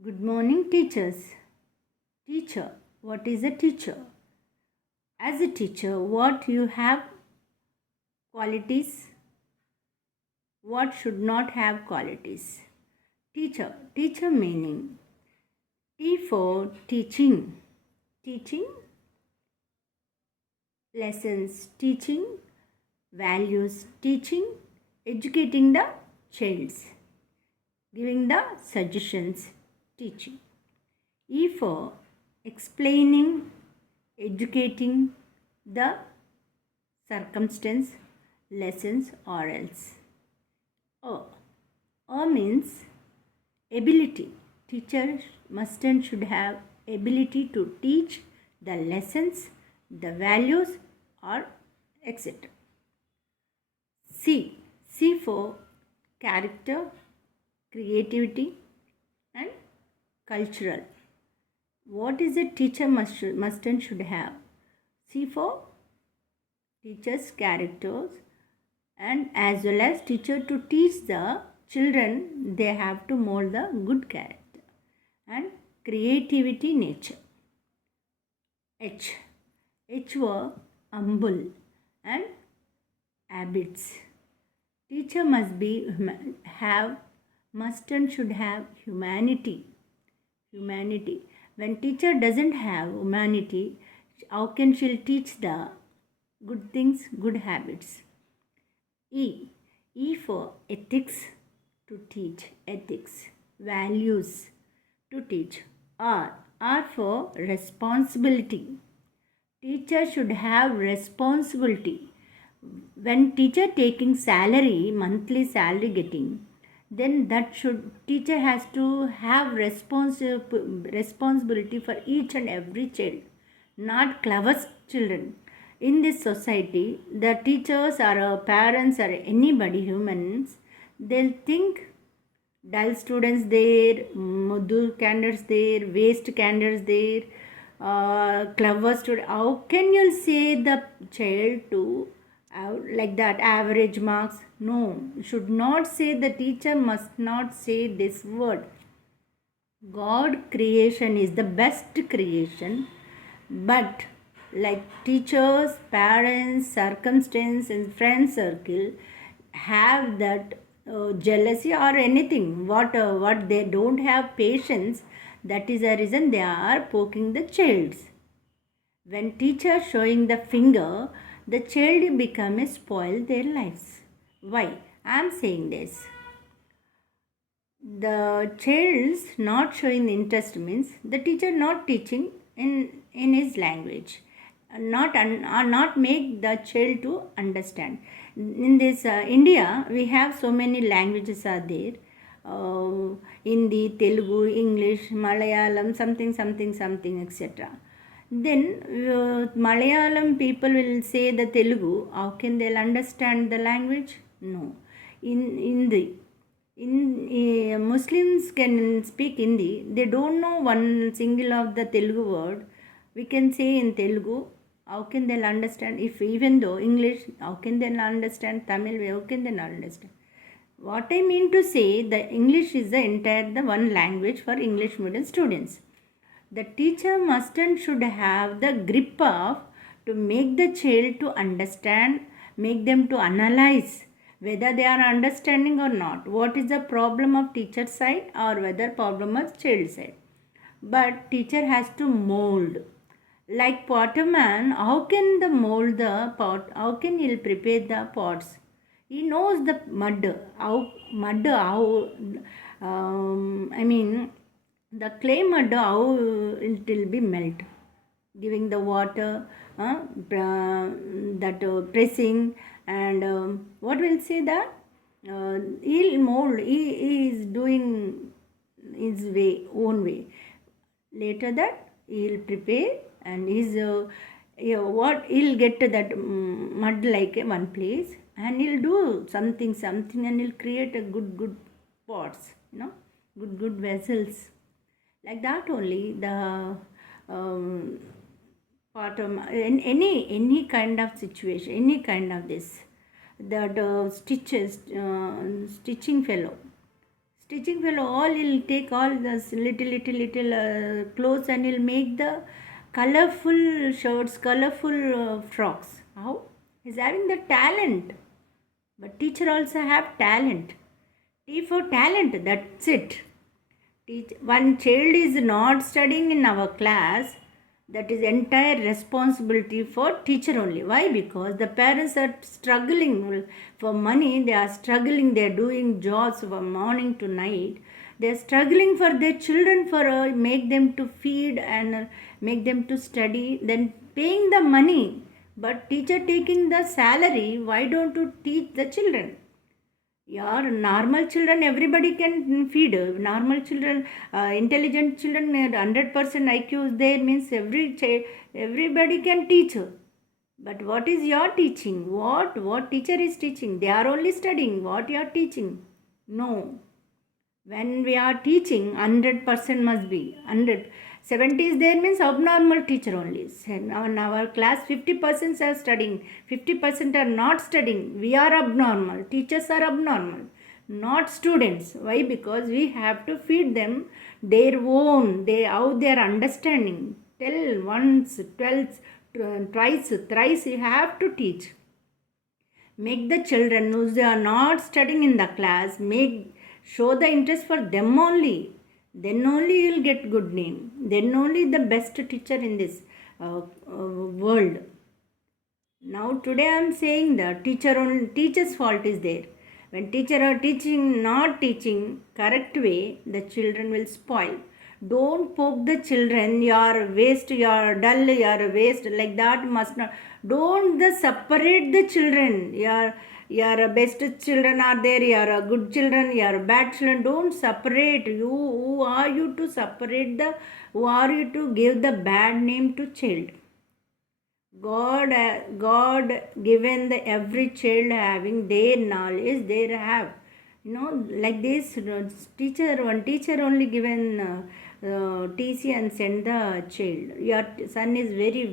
Good morning, teachers. Teacher, what is a teacher? As a teacher, what you have qualities, what should not have qualities. Teacher meaning T for teaching, teaching lessons, teaching values, teaching, educating the childs, giving the suggestions, teaching. E for explaining, educating the circumstance, lessons, or else. A means ability. Teacher must and should have ability to teach the lessons, the values, or etc. C for character, creativity, and cultural. What is a teacher must and should have? C for teacher's characters, and as well as teacher to teach the children, they have to mold the good character and creativity nature. H for humble and habits. Teacher must and should have humanity. When teacher doesn't have humanity, how can she teach the good things, good habits? E for ethics, to teach ethics, values, to teach. R for responsibility. Teacher should have responsibility. When teacher taking salary, monthly salary getting, then teacher has to have responsibility for each and every child, not clever children. In this society, the teachers or parents or anybody, humans, they'll think dull students there, modur candidates there, waste candidates there, clever student. How can you say the child to like that average marks? No, should not say. The teacher must not say this word. God creation is the best creation, but like teachers, parents, circumstance, and friend circle have that jealousy or anything. What they don't have patience. That is the reason they are poking the childs. When teacher showing the finger, the child become a spoil their lives. Why? I am saying this. The child's not showing interest means the teacher not teaching in his language, not make the child to understand. In this India, we have so many languages are there. Hindi, Telugu, English, Malayalam, something, etc. Then Malayalam people will say the Telugu. How can they understand the language? No. Muslims can speak Hindi. They don't know one single of the Telugu word. We can say in Telugu. How can they understand? If even though English, how can they understand? Tamil, how can they understand? What I mean to say, the English is the entire the one language for English medium students. The teacher must and should have the grip of to make the child to understand, make them to analyze whether they are understanding or not. What is the problem of teacher side or whether problem of child side? But teacher has to mold. Like potterman, how can the mold the pot? How can he prepare the pots? He knows the mud. The clay mud, how it will be melt. Giving the water, pressing, and what will say that he'll mold. He is doing his own way. Later that he'll prepare and he'll get that mud like one place, and he'll do something, and he'll create a good pots, good vessels. Like that only the part of in any kind of situation, any kind of this, that stitching fellow, Stitching fellow, all he'll take all this little clothes and he'll make the colorful shirts, colorful frocks. How? He's having the talent. But teacher also have talent. T for talent, that's it. One child is not studying in our class, that is entire responsibility for teacher only. Why? Because the parents are struggling for money, they are struggling, they are doing jobs from morning to night. They are struggling for their children, for make them to feed and make them to study, then paying the money. But teacher taking the salary, why don't you teach the children? Yeah, normal children everybody can feed. Normal children, intelligent children, 100% IQ is there, means everybody can teach. But what is your teaching? What teacher is teaching? They are only studying. What you are teaching? No. When we are teaching, 100% must be 100. 70 is there, means abnormal teacher only. In our class, 50% are studying, 50% are not studying. We are abnormal. Teachers are abnormal, not students. Why? Because we have to feed them their own, how they are understanding. Tell once, twice, thrice you have to teach. Make the children who are not studying in the class, show the interest for them only. Then only you will get good name. Then only the best teacher in this world. Now today I am saying that teacher's fault is there. When teacher are teaching, not teaching correct way, the children will spoil. Don't poke the children, you are waste, you are dull, you are waste, like that must not. Don't separate the children. Your best children are there, your good children, your bad children. Don't separate. Who are you to separate who are you to give the bad name to child? God given every child having their knowledge, they have. Like this, one teacher only given TC and send the child. Your son is very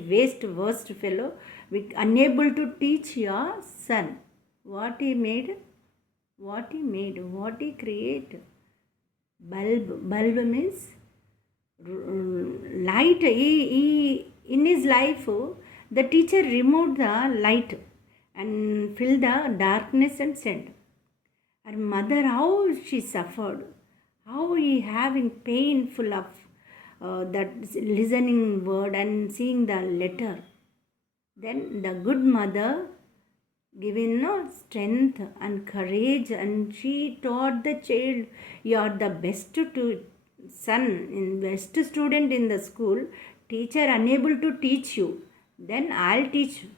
worst fellow. Unable to teach your son. What he made? What he create? Bulb means light. He in his life, the teacher removed the light and filled the darkness and sent. Her mother, how she suffered, how he having painful of that listening word and seeing the letter. Then the good mother given strength and courage, and she taught the child, you are the best best student in the school. Teacher unable to teach you, then I'll teach you.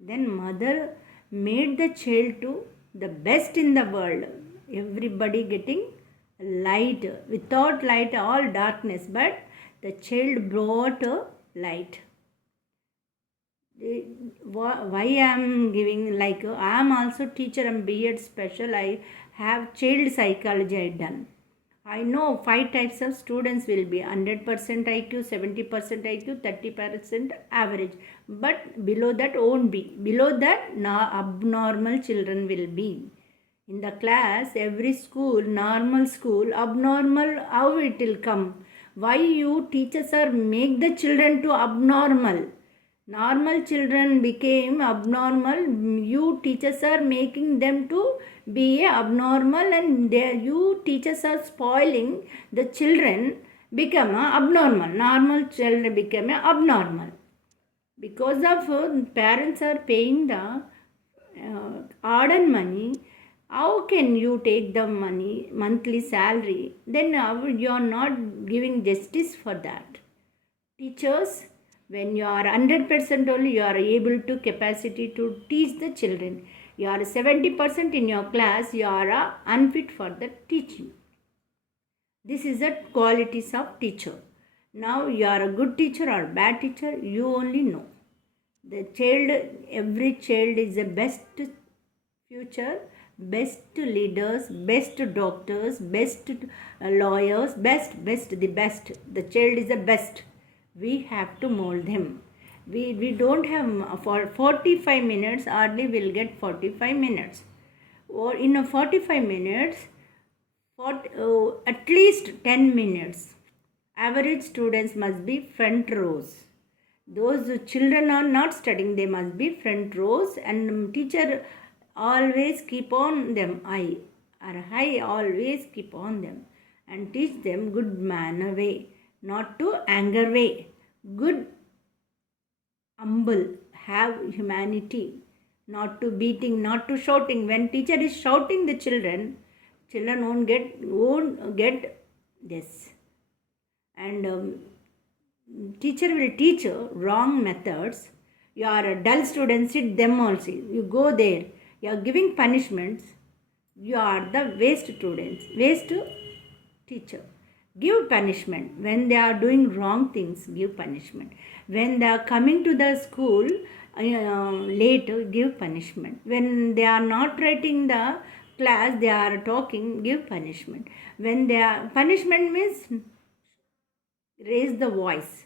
Then mother made the child to the best in the world. Everybody getting light. Without light, all darkness, but the child brought light. Why I am giving, like I am also teacher, I am B.Ed special, I have child psychology I done. I know 5 types of students will be 100% IQ, 70% IQ, 30% average. But below that won't be. Below that, abnormal children will be. In the class, every school, normal school, abnormal, how it will come? Why you teachers are make the children to abnormal? Normal children became abnormal. You teachers are making them to be abnormal, and you teachers are spoiling the children become abnormal. Normal children become abnormal. Because of parents are paying the hard money, how can you take the money, monthly salary? Then you are not giving justice for that. Teachers, when you are 100% only, you are able to capacity to teach the children. You are 70% in your class, you are unfit for the teaching. This is the qualities of teacher. Now you are a good teacher or bad teacher, you only know. The child, every child is the best future, best leaders, best doctors, best lawyers, the best. The child is the best. We have to mold him. We don't have for 45 minutes, hardly we'll get 45 minutes. Or in a 45 minutes, at least 10 minutes. Average students must be front rows. Those children are not studying, they must be front rows, and teacher always keep on them eye always keep on them and teach them good manner way, not to anger way, good humble, have humanity, not to beating, not to shouting. When teacher is shouting the children won't get this. And teacher will teach wrong methods. You are a dull student, sit them also. You go there, you are giving punishments. You are the waste students, waste teacher. Give punishment. When they are doing wrong things, give punishment. When they are coming to the school late, give punishment. When they are not writing the class, they are talking, give punishment. When they are, punishment means raise the voice.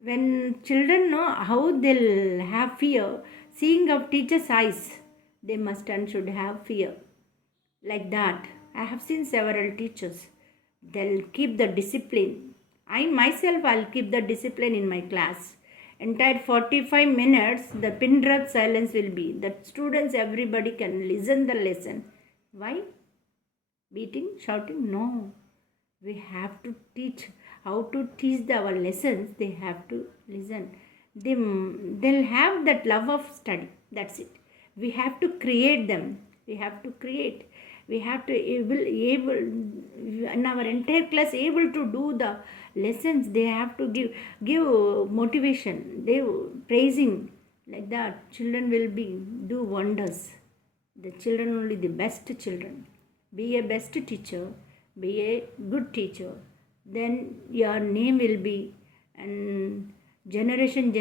When children know how they'll have fear, seeing of teacher's eyes, they must and should have fear. Like that, I have seen several teachers. They'll keep the discipline. I myself, I'll keep the discipline in my class. Entire 45 minutes, the pin drop silence will be. The students, everybody can listen the lesson. Why? Beating, shouting? No. We have to teach how to teach our lessons. They have to listen. They'll have that love of study. That's it. We have to create them. We have to create. We have to able in our entire class able to do the lessons. They have to give motivation. They praising, like that. Children will do wonders. The children only the best children. Be a best teacher. Be a good teacher. Then your name will be, and generation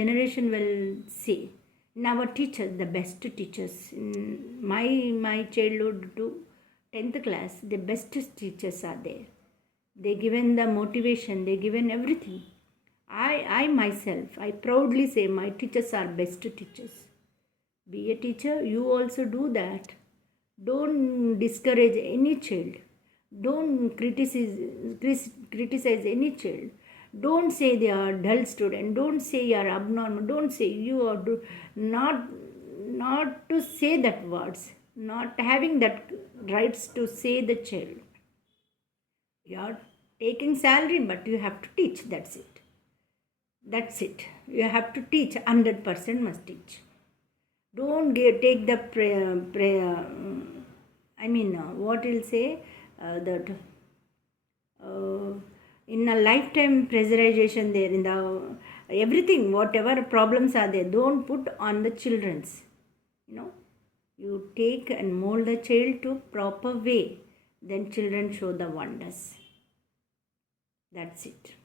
will see. And our teachers, the best teachers. In my childhood to 10th class, the best teachers are there. They given the motivation, they given everything. I myself, I proudly say my teachers are best teachers. Be a teacher, you also do that. Don't discourage any child. Don't criticize any child. Don't say they are dull student. Don't say you are abnormal. Don't say you are not to say that words. Not having that rights to say the child. You are taking salary, but you have to teach. That's it. That's it. You have to teach. 100% must teach. Don't take the what will say that in a lifetime pressurization there in the everything, whatever problems are there, don't put on the children's. You take and mold the child to proper way, then children show the wonders. That's it.